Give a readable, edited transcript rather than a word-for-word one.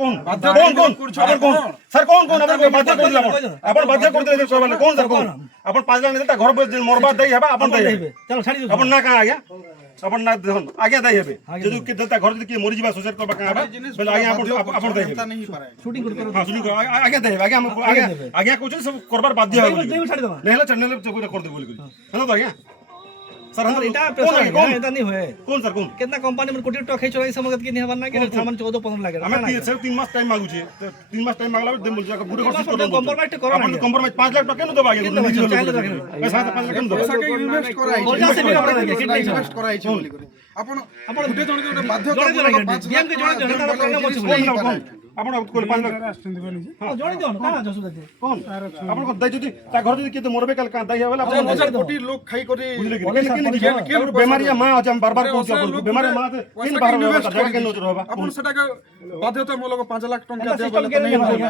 কোন স্যার কোন বাধ্য করলে আপন বাধ্য করতে কইবালে কোন স্যার কোন আপন 5 লাখ নেতা ঘর মরবার দেই হেবা আপন দেই হেবে চলো ছাড়ি দিও আপন না কা আজ্ঞা আপন না দেখুন আজ্ঞা দেই হেবে যদি কি দেতা ঘর যদি কি মরি যাবা সুসাইড করবা কা হেবা বলে আজ্ঞা আপন দেই হেবে শুটিং করতে हां শুনি আজ্ঞা দেই হেবে আজ্ঞা কোচ सब করবার বাধ্য হবে দেই ছাড়ি দাও নেহলে চ্যানেল চকুরা कर दे बोल है तो आज्ञा सर हम এটা প্রেসার कौन এটা नहीं होए कौन सर कौन कितना कंपनी में कोटी टका खेचो এই সমগত কি নিহবার না কি সামান 14 15 লাগে हमें 3 मास टाइम मांगू छे 3 मास टाइम मांगला देम बोल जा पूरे खर्च कर दो कॉम्प्रोमाइज करो अपन कॉम्प्रोमाइज 5 लाख टका न दबा आगे पैसा 5 लाख न दबा पैसा के इन्वेस्ट कराई बोल जा से भी अपना देखिए कितना इन्वेस्ट कराई छै बोली करे आपण आपण गुटे जण के बाध्यता जोड़े जोड़े डीएम के जोड़े जोड़े तार काम अछि बोली अपन कोन 5 लाख जोड़े दियो ना काना जसु दे कौन अपन को दई जदी ता घर जदी के मरबे कल का दई हेबला अपन 1000 कोटी लोग खाई करे लेकिन बीमारिया मां आज हम बार-बार कहू बीमारी मां तीन बार जगह के नजर होबा आपण सेटा के बाध्यता मूलक 5 लाख टका दे बोले